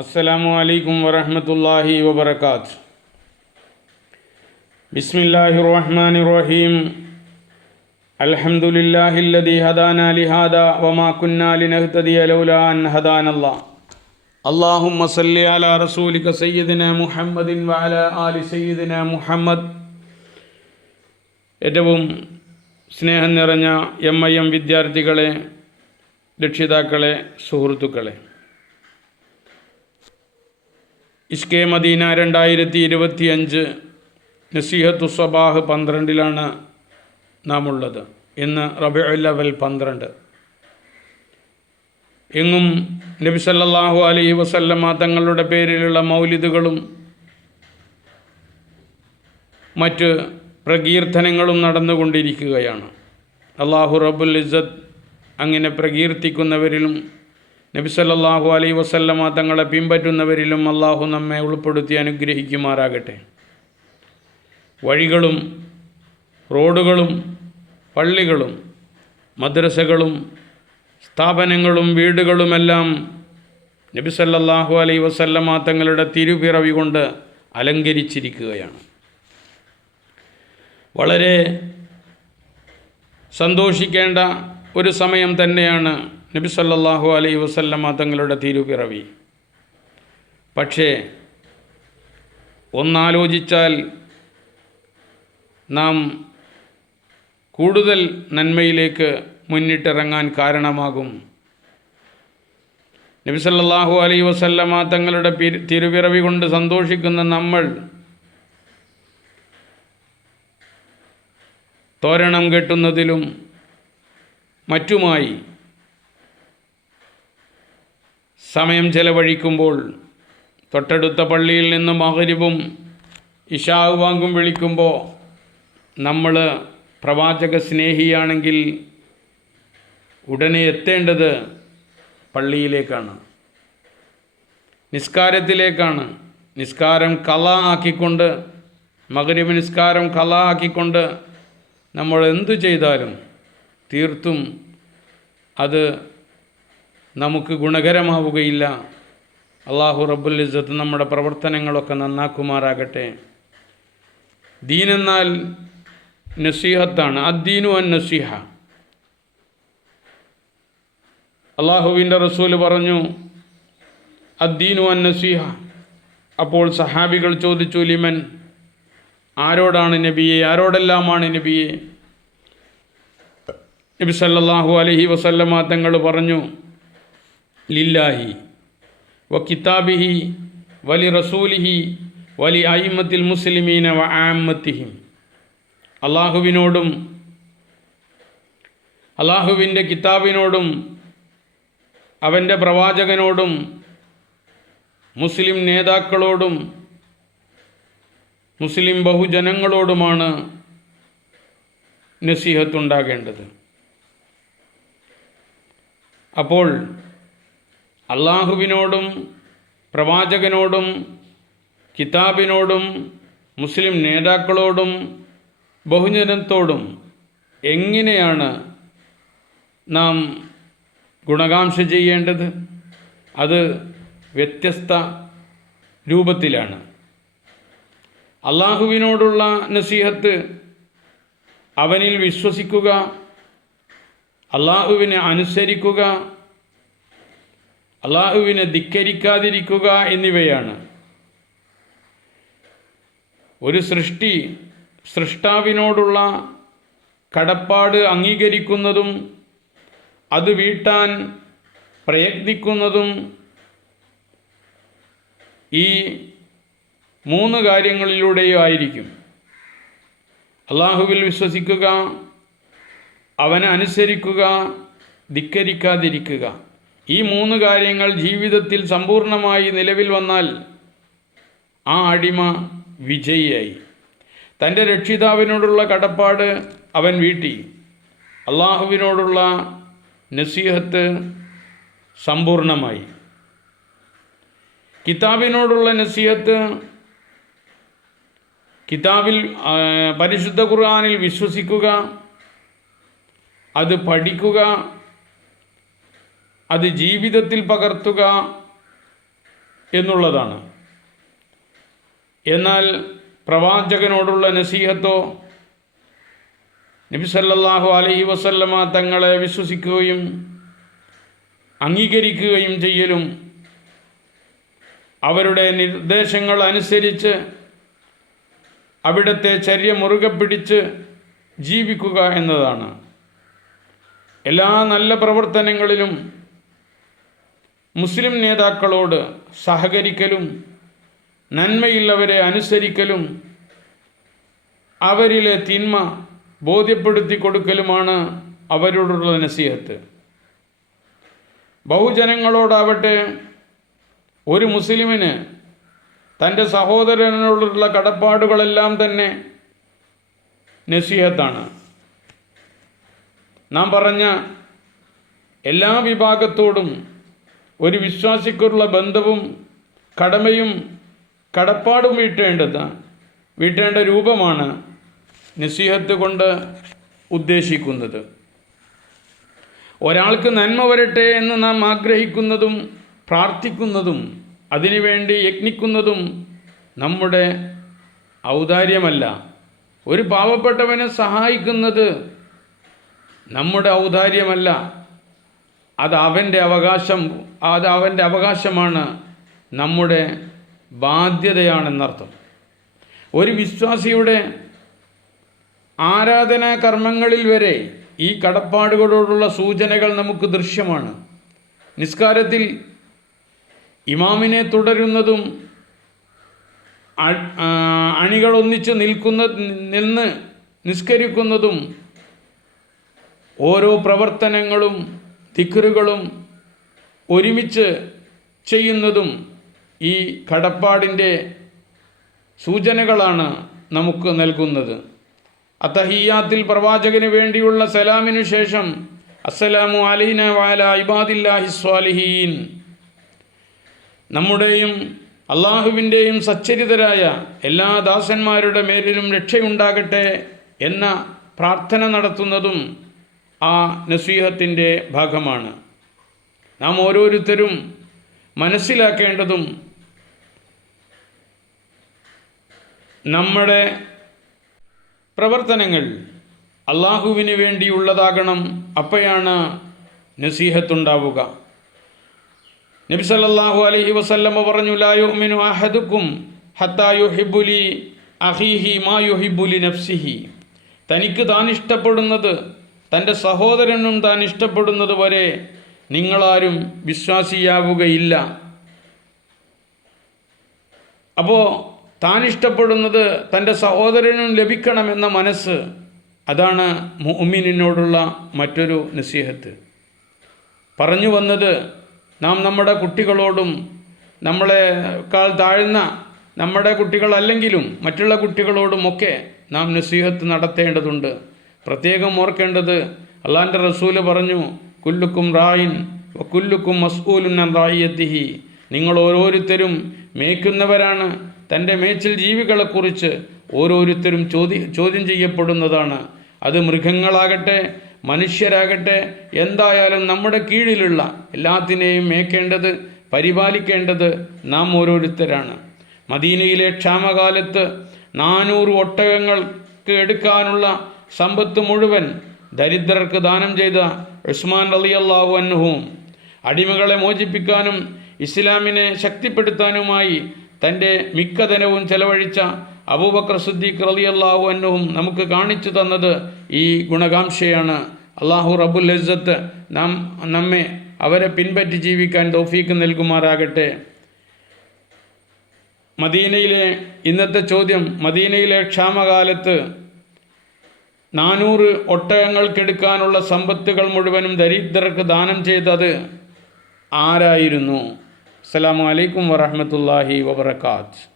അസ്സലാമു അലൈക്കും വറഹമത്തല്ലാഹി വബർക്കാത്ത് ബിസ്മില്ലാഹി റഹ്മാൻ റഹീം അൽഹംദുലില്ലാഹി ലദി ഹദാന ലിഹാദ വമാ കുന്ന ലിനഹ്തദി ലൗല അൻ ഹദാന അല്ലാഹ് اللهم صل على رسولك سيدنا محمد وعلى آل سيدنا محمد ഏറ്റവും സ്നേഹം നിറഞ്ഞ എം ഐ എം വിദ്യാർത്ഥികളെ രക്ഷിതാക്കളെ സുഹൃത്തുക്കളെ ഇഷ്കെ മദീന രണ്ടായിരത്തി ഇരുപത്തി അഞ്ച് നസീഹത്തു സ്വബാഹ് പന്ത്രണ്ടിലാണ് നാം ഉള്ളത് ഇന്ന് റബിഉൽ അവൽ പന്ത്രണ്ട്. എങ്ങും നബി സല്ലല്ലാഹു അലൈഹി വസല്ലമ തങ്ങളുടെ പേരിലുള്ള മൗലിദുകളും മറ്റ് പ്രകീർത്തനങ്ങളും നടന്നുകൊണ്ടിരിക്കുകയാണ്. അള്ളാഹു റബുൽ ഇസ്സത്ത് അങ്ങനെ പ്രകീർത്തിക്കുന്നവരിലും നബി സല്ലല്ലാഹു അലൈഹി വസല്ലമ തങ്ങളെ പിൻപറ്റുന്നവരിലും അള്ളാഹു നമ്മെ ഉൾപ്പെടുത്തി അനുഗ്രഹിക്കുമാറാകട്ടെ. വഴികളും റോഡുകളും പള്ളികളും മദ്രസകളും സ്ഥാപനങ്ങളും വീടുകളുമെല്ലാം നബി സല്ലല്ലാഹു അലൈഹി വസല്ലമ തങ്ങളുടെ തിരുപിറവി കൊണ്ട് അലങ്കരിച്ചിരിക്കുകയാണ്. വളരെ സന്തോഷിക്കേണ്ട ഒരു സമയം തന്നെയാണ് നബി സല്ലാഹു അലൈ വസല്ലമ തങ്ങളുടെ തിരുപിറവി പക്ഷേ ഒന്നാലോചിച്ചാൽ നാം കൂടുതൽ നന്മയിലേക്ക് മുന്നിട്ടിറങ്ങാൻ കാരണമാകും. നബി സല്ലല്ലാഹു അലൈഹി വസല്ലമ തങ്ങളുടെ തിരുപിറവി കൊണ്ട് സന്തോഷിക്കുന്ന നമ്മൾ തോരണം കെട്ടുന്നതിലും മറ്റുമായി സമയം ചെലവഴിക്കുമ്പോൾ തൊട്ടടുത്ത പള്ളിയിൽ നിന്ന് മകരിവും ഇഷാവ് വാങ്കും വിളിക്കുമ്പോൾ നമ്മൾ പ്രവാചക സ്നേഹിയാണെങ്കിൽ ഉടനെ എത്തേണ്ടത് പള്ളിയിലേക്കാണ്. നിസ്കാരത്തിലേക്കാണ്. നിസ്കാരം കല ആക്കിക്കൊണ്ട് മകരിബ് നിസ്കാരം കല ആക്കിക്കൊണ്ട് നമ്മൾ എന്തു ചെയ്താലും തീർത്തും അത് നമുക്ക് ഗുണകരമാവുകയില്ല. അള്ളാഹു റബ്ബുൽ നമ്മുടെ പ്രവർത്തനങ്ങളൊക്കെ നന്നാക്കുമാറാകട്ടെ. ദീനെന്നാൽ നസീഹത്താണ്. അദ്ദീനു അൻ നസീഹ. അള്ളാഹുവിന്റെ റസൂൽ പറഞ്ഞു അദ്ദീനു അൻ നസീഹ. അപ്പോൾ സഹാബികൾ ചോദിച്ചു ലിമൻ? ആരോടാണ് നബിയെ? ആരോടെല്ലാമാണ് നബിയെ? നബി സല്ലാഹു അലഹി വസല്ലമ തങ്ങൾ പറഞ്ഞു ലില്ലാഹി വ കിതാബിഹി വലി റസൂലിഹി വലി അയിമത്തിൽ മുസ്ലിമീന വ ആമത്തിഹിം അള്ളാഹുവിനോടും അള്ളാഹുവിന്റെ കിതാബിനോടും അവന്റെ പ്രവാചകനോടും മുസ്ലിം നേതാക്കളോടും മുസ്ലിം ബഹുജനങ്ങളോടുമാണ് നസീഹത്തുണ്ടാകേണ്ടത്. അപ്പോൾ അള്ളാഹുവിനോടും പ്രവാചകനോടും കിതാബിനോടും മുസ്ലിം നേതാക്കളോടും ബഹുജനത്തോടും എങ്ങനെയാണ് നാം ഗുണകാംക്ഷ ചെയ്യേണ്ടത്? അത് വ്യത്യസ്ത രൂപത്തിലാണ്. അള്ളാഹുവിനോടുള്ള നസീഹത്ത് അവനിൽ വിശ്വസിക്കുക അള്ളാഹുവിനെ അനുസരിക്കുക അള്ളാഹുവിനെ ധിക്കരിക്കാതിരിക്കുക എന്നിവയാണ്. ഒരു സൃഷ്ടി സൃഷ്ടാവിനോടുള്ള കടപ്പാട് അംഗീകരിക്കുന്നതും അത് വീട്ടാൻ പ്രയത്നിക്കുന്നതും ഈ മൂന്ന് കാര്യങ്ങളിലൂടെയും ആയിരിക്കും. അള്ളാഹുവിൽ വിശ്വസിക്കുക അവനെ അനുസരിക്കുക ധിക്കരിക്കാതിരിക്കുക. ഈ മൂന്ന് കാര്യങ്ങൾ ജീവിതത്തിൽ സമ്പൂർണമായി നിലവിൽ വന്നാൽ ആ അടിമ വിജയിയായി. തന്റെ രക്ഷിതാവിനോടുള്ള കടപ്പാട് അവൻ വീട്ടി. അള്ളാഹുവിനോടുള്ള നസീഹത്ത് സമ്പൂർണമായി. കിതാബിനോടുള്ള നസീഹത്ത് കിതാബിൽ പരിശുദ്ധ ഖുർആാനിൽ വിശ്വസിക്കുക അത് പഠിക്കുക അത് ജീവിതത്തിൽ പകർത്തുക എന്നുള്ളതാണ്. എന്നാൽ പ്രവാചകനോടുള്ള നസീഹത്തോ നബി സല്ലല്ലാഹു അലൈഹി വസല്ലമ തങ്ങളെ വിശ്വസിക്കുകയും അംഗീകരിക്കുകയും ചെയ്യലും അവരുടെ നിർദ്ദേശങ്ങൾ അനുസരിച്ച് അവിടുത്തെ ചര്യ മുറുകെ പിടിച്ച് ജീവിക്കുക എന്നതാണ്. എല്ലാ നല്ല പ്രവർത്തനങ്ങളിലും മുസ്ലിം നേതാക്കളോട് സഹകരിക്കലും നന്മയുള്ളവരെ അനുസരിക്കലും അവരിലെ തിന്മ ബോധ്യപ്പെടുത്തി കൊടുക്കലുമാണ് അവരോടുള്ള നസീഹത്ത്. ബഹുജനങ്ങളോടാവട്ടെ ഒരു മുസ്ലിമിന് തന്റെ സഹോദരനോടുള്ള കടപ്പാടുകളെല്ലാം തന്നെ നസീഹത്താണ്. നാം പറഞ്ഞ എല്ലാ വിഭാഗത്തോടും ഒരു വിശ്വാസിക്കുള്ള ബന്ധവും കടമയും കടപ്പാടും വീട്ടേണ്ടത് വീട്ടേണ്ട രൂപമാണ് നസീഹത്ത് കൊണ്ട് ഉദ്ദേശിക്കുന്നത്. ഒരാൾക്ക് നന്മ വരട്ടെ എന്ന് നാം ആഗ്രഹിക്കുന്നതും പ്രാർത്ഥിക്കുന്നതും അതിനുവേണ്ടി യത്നിക്കുന്നതും നമ്മുടെ ഔദാര്യമല്ല. ഒരു പാവപ്പെട്ടവനെ സഹായിക്കുന്നത് നമ്മുടെ ഔദാര്യമല്ല. അത് അവന്റെ അവകാശം അത് അവന്റെ അവകാശമാണ് നമ്മുടെ ബാധ്യതയാണെന്നർത്ഥം. ഒരു വിശ്വാസിയുടെ ആരാധനാ കർമ്മങ്ങളിൽ വരെ ഈ കടപ്പാടുകളോടുള്ള സൂചനകൾ നമുക്ക് ദൃശ്യമാണ്. നിസ്കാരത്തിൽ ഇമാമിനെ തുടരുന്നതും അണികളൊന്നിച്ച് നിൽക്കുന്ന നിന്ന് നിസ്കരിക്കുന്നതും ഓരോ പ്രവർത്തനങ്ങളും തിക്കറുകളും ഒരുമിച്ച് ചെയ്യുന്നതും ഈ കടപ്പാടിന്റെ സൂചനകളാണ് നമുക്ക് നൽകുന്നത്. അത്തഹിയാത്തിൽ പ്രവാചകന് വേണ്ടിയുള്ള സലാമിനു ശേഷം അസ്സലാമു അലൈന വാല ഇബാദില്ലാഹി സ്വാലിഹീൻ. നമ്മുടെയും അള്ളാഹുവിന്റെയും സച്ചരിതരായ എല്ലാ ദാസന്മാരുടെ മേലിലും രക്ഷയുണ്ടാകട്ടെ എന്ന പ്രാർത്ഥന നടത്തുന്നതും ആ നസീഹത്തിന്റെ ഭാഗമാണ്. നാം ഓരോരുത്തരും മനസ്സിലാക്കേണ്ടതും നമ്മുടെ പ്രവർത്തനങ്ങൾ അള്ളാഹുവിന് വേണ്ടിയുള്ളതാകണം അപ്പോഴാണ് നസീഹത്തുണ്ടാവുക. നബി സല്ലല്ലാഹു അലൈഹി വസല്ലമ പറഞ്ഞു ലാ യുഅ്മിനു അഹദുക്കും ഹത്താ യുഹിബ്ബുലി അഖീഹി മാ യുഹിബുലി നഫ്സിഹി. തനിക്ക് താൻ ഇഷ്ടപ്പെടുന്നത് തന്റെ സഹോദരനും താൻ ഇഷ്ടപ്പെടുന്നത് വരെ നിങ്ങളാരും വിശ്വാസിയാവുകയില്ല. അപ്പോൾ താൻ ഇഷ്ടപ്പെടുന്നത് തന്റെ സഹോദരനും ലഭിക്കണമെന്ന മനസ്സ് അതാണ് മുഅ്മിനിനോടുള്ള മറ്റൊരു നസീഹത്ത്. പറഞ്ഞു വന്നത് നാം നമ്മുടെ കുട്ടികളോടും നമ്മളെക്കാൾ താഴ്ന്ന നമ്മുടെ കുട്ടികളല്ലെങ്കിലും മറ്റുള്ള കുട്ടികളോടുമൊക്കെ നാം നസീഹത്ത് നടത്തേണ്ടതുണ്ട്. പ്രത്യേകം ഓർക്കേണ്ടത് അള്ളാന്റെ റസൂൽ പറഞ്ഞു കുല്ലുക്കും റായിൻ കുല്ലുക്കും മസ്ഊലുൻ റായിയത്തിഹി. നിങ്ങൾ ഓരോരുത്തരും മേയ്ക്കുന്നവരാണ്. തന്റെ മേച്ചിൽ ജീവികളെക്കുറിച്ച് ഓരോരുത്തരും ചോദ്യ ചോദ്യം ചെയ്യപ്പെടുന്നതാണ്. അത് മൃഗങ്ങളാകട്ടെ മനുഷ്യരാകട്ടെ എന്തായാലും നമ്മുടെ കീഴിലുള്ള എല്ലാത്തിനെയും മേക്കേണ്ടത് പരിപാലിക്കേണ്ടത് നാം ഓരോരുത്തരാണ്. മദീനയിലെ ക്ഷാമകാലത്ത് നാനൂറ് ഒട്ടകങ്ങൾക്ക് എടുക്കാനുള്ള സമ്പത്ത് മുഴുവൻ ദരിദ്രർക്ക് ദാനം ചെയ്ത ഉസ്മാൻ അലി അള്ളാഹു അൻഹുവും അടിമകളെ മോചിപ്പിക്കാനും ഇസ്ലാമിനെ ശക്തിപ്പെടുത്താനുമായി തന്റെ മിക്ക ധനവും ചെലവഴിച്ച അബൂബക്കർ അലി അള്ളാഹു അന്നഹും നമുക്ക് കാണിച്ചു തന്നത് ഈ ഗുണകാംക്ഷയാണ്. അള്ളാഹു റബുൽ ഇസ്സത്ത് നാം നമ്മെ അവരെ പിൻപറ്റി ജീവിക്കാൻ തൗഫീക്ക് നൽകുമാറാകട്ടെ. മദീനയിലെ ഇന്നത്തെ ചോദ്യം മദീനയിലെ ക്ഷാമകാലത്ത് നാനൂറ് ഒട്ടകങ്ങൾക്കെടുക്കാനുള്ള സമ്പത്തുകൾ മുഴുവനും ദരിദ്രർക്ക് ദാനം ചെയ്തത് ആരായിരുന്നു? അസ്സലാമു അലൈക്കും വറഹ്മത്തുള്ളാഹി വബറകാത്ത്.